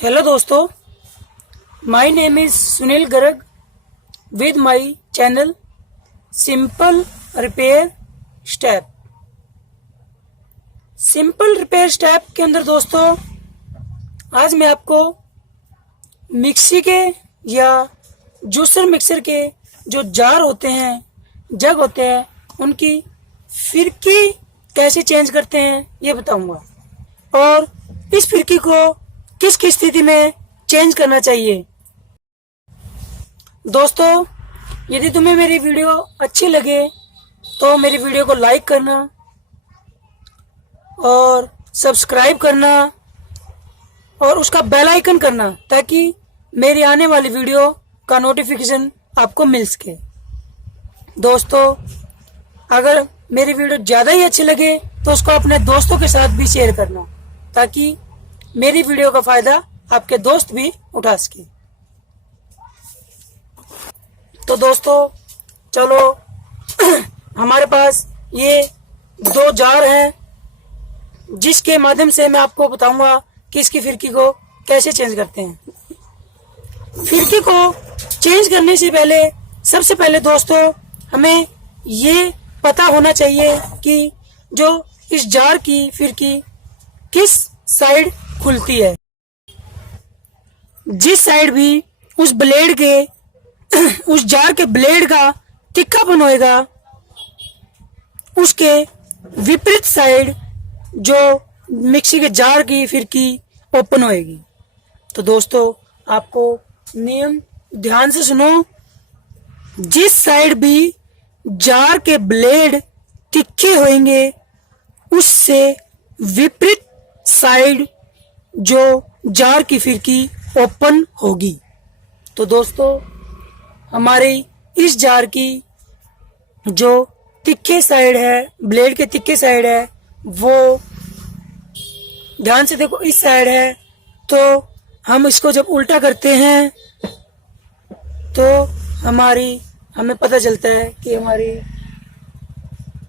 Hello दोस्तों, my name is Sunil Garg with my channel simple repair step. Simple repair step के अंदर दोस्तों आज मैं आपको मिक्सी के या जूसर मिक्सर के जो जार होते हैं, जग होते हैं, उनकी फिरकी कैसे चेंज करते हैं ये बताऊंगा, और इस फिरकी को किस किस स्थिति में चेंज करना चाहिए। दोस्तों, यदि तुम्हें मेरी वीडियो अच्छी लगे तो मेरी वीडियो को लाइक करना और सब्सक्राइब करना और उसका बेल आइकन करना, ताकि मेरी आने वाली वीडियो का नोटिफिकेशन आपको मिल सके। दोस्तों, अगर मेरी वीडियो ज़्यादा ही अच्छी लगे तो उसको अपने दोस्तों के साथ भी शेयर करना, ताकि मेरी वीडियो का फायदा आपके दोस्त भी उठा सके। तो दोस्तों चलो हमारे पास ये दो जार हैं, जिसके माध्यम से मैं आपको बताऊंगा कि इसकी फिरकी को कैसे चेंज करते हैं। फिरकी को चेंज करने से पहले सबसे पहले दोस्तों हमें ये पता होना चाहिए कि जो इस जार की फिरकी किस साइड खुलती है। जिस साइड भी उस ब्लेड के उस जार के ब्लेड का तिक्खापन होएगा, उसके विपरीत साइड जो मिक्सी के जार की फिरकी ओपन होएगी। तो दोस्तों आपको नियम ध्यान से सुनो। जिस साइड भी जार के ब्लेड तिखे होंगे, उससे विपरीत साइड जो जार की फिरकी ओपन होगी। तो दोस्तों हमारी इस जार की जो तिखे साइड है, ब्लेड के तिखे साइड है, वो ध्यान से देखो, इस साइड है। तो हम इसको जब उल्टा करते हैं तो हमें पता चलता है कि हमारी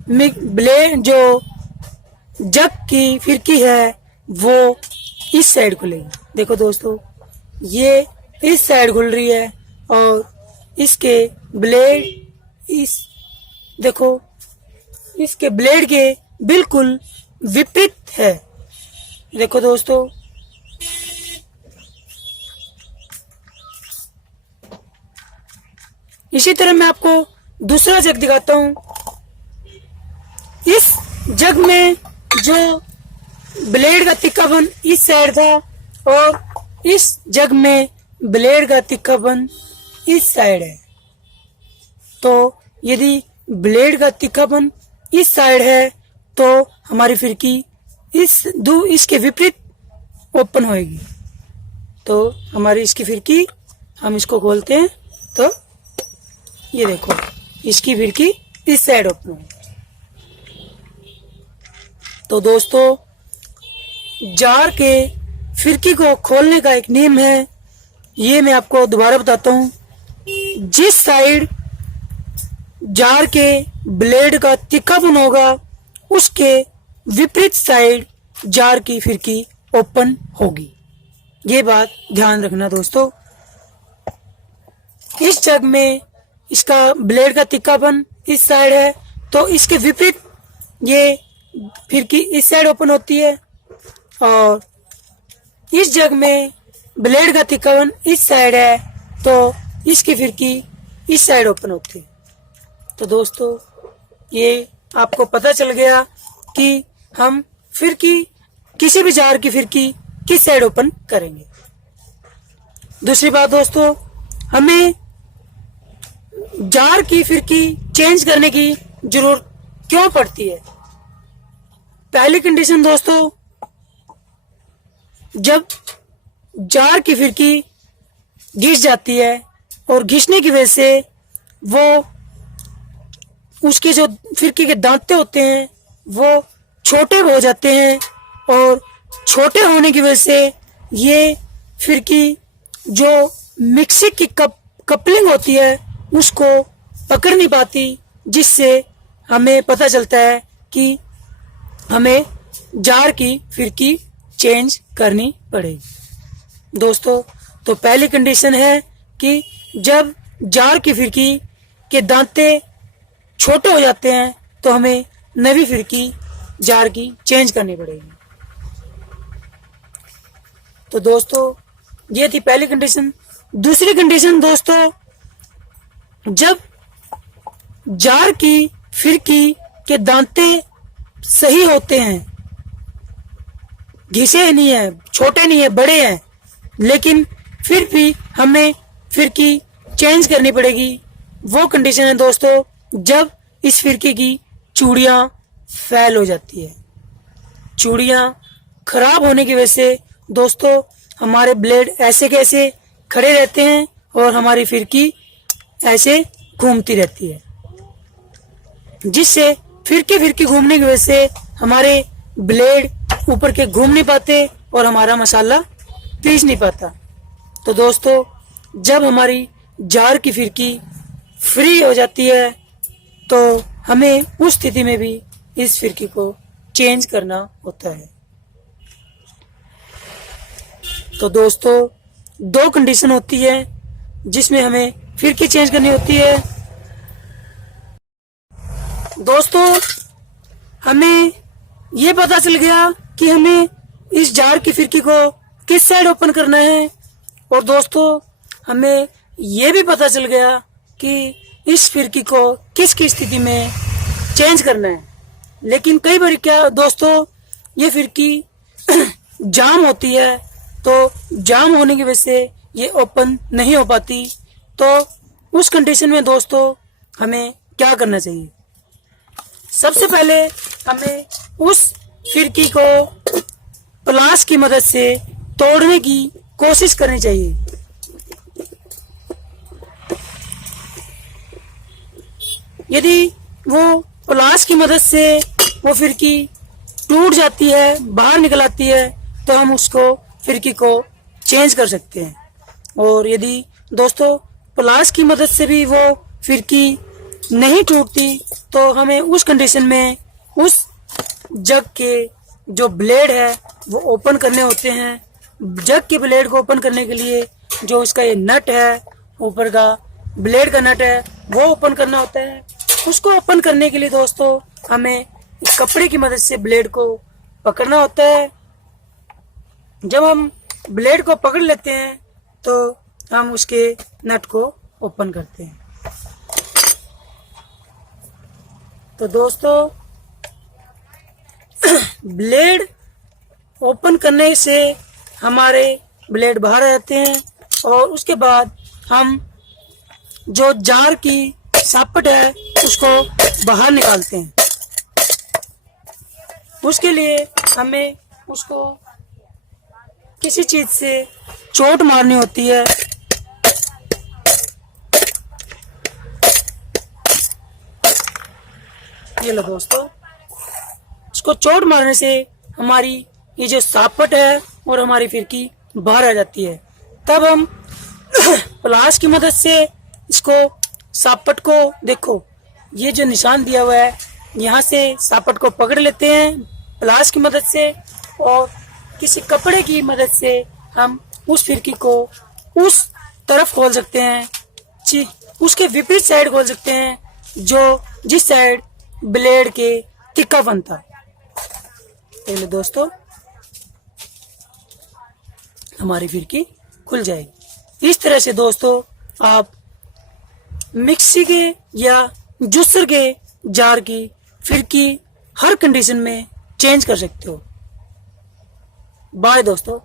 ब्लेड जो जग की फिरकी है वो इस साइड खुलेगी। देखो दोस्तों, ये इस साइड खुल रही है और इसके ब्लेड देखो इसके ब्लेड के बिल्कुल विपरीत है। देखो दोस्तों, इसी तरह मैं आपको दूसरा जग दिखाता हूं। इस जग में जो ब्लेड का तिक्खापन इस साइड था और इस जग में ब्लेड का तिक्खापन इस साइड है। तो यदि ब्लेड का तिक्खापन इस साइड है तो हमारी फिरकी इसके विपरीत ओपन होएगी। तो हमारी इसकी फिरकी, हम इसको खोलते हैं तो ये देखो, इसकी फिरकी इस साइड ओपन होगी। तो दोस्तों जार के फिरकी को खोलने का एक नियम है, ये मैं आपको दोबारा बताता हूँ। जिस साइड जार के ब्लेड का तिक्खापन होगा, उसके विपरीत साइड जार की फिरकी ओपन होगी। ये बात ध्यान रखना दोस्तों। इस जग में इसका ब्लेड का तिक्खापन इस साइड है, तो इसके विपरीत ये फिरकी इस साइड ओपन होती है, और इस जग में ब्लेड का तिक्खापन इस साइड है तो इसकी फिरकी इस साइड ओपन होती है। तो दोस्तों ये आपको पता चल गया कि हम फिरकी, किसी भी जार की फिरकी किस साइड ओपन करेंगे। दूसरी बात दोस्तों, हमें जार की फिरकी चेंज करने की जरूरत क्यों पड़ती है। पहली कंडीशन दोस्तों, जब जार की फिरकी घिस जाती है और घिसने की वजह से वो उसके जो फिरकी के दांते होते हैं वो छोटे हो जाते हैं, और छोटे होने की वजह से ये फिरकी जो मिक्सी की कपलिंग होती है उसको पकड़ नहीं पाती, जिससे हमें पता चलता है कि हमें जार की फिरकी चेंज करनी पड़ेगी। दोस्तों, तो पहली कंडीशन है कि जब जार की फिरकी के दांते छोटे हो जाते हैं तो हमें नवी फिरकी जार की चेंज करनी पड़ेगी। तो दोस्तों, ये थी पहली कंडीशन। दूसरी कंडीशन दोस्तों, जब जार की फिरकी के दांते सही होते हैं, घिसे नहीं है, छोटे नहीं है, बड़े हैं, लेकिन फिर भी हमें फिरकी चेंज करनी पड़ेगी। वो कंडीशन है दोस्तों, जब इस फिरकी की चूड़ियां फैल हो जाती है। चूड़ियां खराब होने की वजह से दोस्तों हमारे ब्लेड ऐसे कैसे खड़े रहते हैं और हमारी फिरकी ऐसे घूमती रहती है, जिससे फिरकी घूमने की वजह से हमारे ब्लेड ऊपर के घूम नहीं पाते और हमारा मसाला पीस नहीं पाता। तो दोस्तों, जब हमारी जार की फिरकी फ्री हो जाती है तो हमें उस स्थिति में भी इस फिरकी को चेंज करना होता है। तो दोस्तों, दो कंडीशन होती है जिसमें हमें फिरकी चेंज करनी होती है। दोस्तों, हमें ये पता चल गया कि हमें इस जार की फिरकी को किस साइड ओपन करना है, और दोस्तों हमें ये भी पता चल गया कि इस फिरकी को किस किस स्थिति में चेंज करना है। लेकिन कई बार क्या दोस्तों, ये फिरकी जाम होती है, तो जाम होने की वजह से ये ओपन नहीं हो पाती। तो उस कंडीशन में दोस्तों हमें क्या करना चाहिए? सबसे पहले हमें उस फिरकी को प्लास की मदद से तोड़ने की कोशिश करनी चाहिए। यदि वो प्लास की मदद से वो फिरकी टूट जाती है, बाहर निकल आती है, तो हम उसको फिरकी को चेंज कर सकते हैं। और यदि दोस्तों प्लास की मदद से भी वो फिरकी नहीं टूटती तो हमें उस कंडीशन में उस जग के जो ब्लेड है वो ओपन करने होते हैं। जग के ब्लेड को ओपन करने के लिए जो इसका ये नट है, ऊपर का ब्लेड का नट है, वो ओपन करना होता है। उसको ओपन करने के लिए दोस्तों हमें कपड़े की मदद से ब्लेड को पकड़ना होता है। जब हम ब्लेड को पकड़ लेते हैं तो हम उसके नट को ओपन करते हैं। तो दोस्तों, ब्लेड ओपन करने से हमारे ब्लेड बाहर आ जाते हैं, और उसके बाद हम जो जार की सापट है उसको बाहर निकालते हैं। उसके लिए हमें उसको किसी चीज से चोट मारनी होती है। ये लो दोस्तों, इसको चोट मारने से हमारी ये जो सापट है और हमारी फिरकी बाहर आ जाती है। तब हम प्लास की मदद से इसको सापट को, देखो ये जो निशान दिया हुआ है, यहाँ से सापट को पकड़ लेते हैं प्लास की मदद से, और किसी कपड़े की मदद से हम उस फिरकी को उस तरफ खोल सकते हैं, उसके विपरीत साइड खोल सकते हैं, जो जिस साइड ब्लेड के तिक्का बनता। पहले दोस्तों हमारी फिरकी खुल जाएगी। इस तरह से दोस्तों आप मिक्सी के या जूसर के जार की फिरकी हर कंडीशन में चेंज कर सकते हो। बाय दोस्तों।